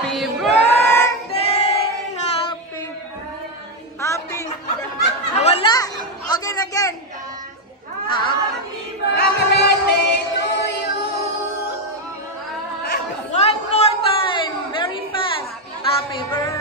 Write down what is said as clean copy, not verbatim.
Happy birthday! Happy. Nawala. Again. Happy birthday to you. One more time. Very fast. Happy birthday.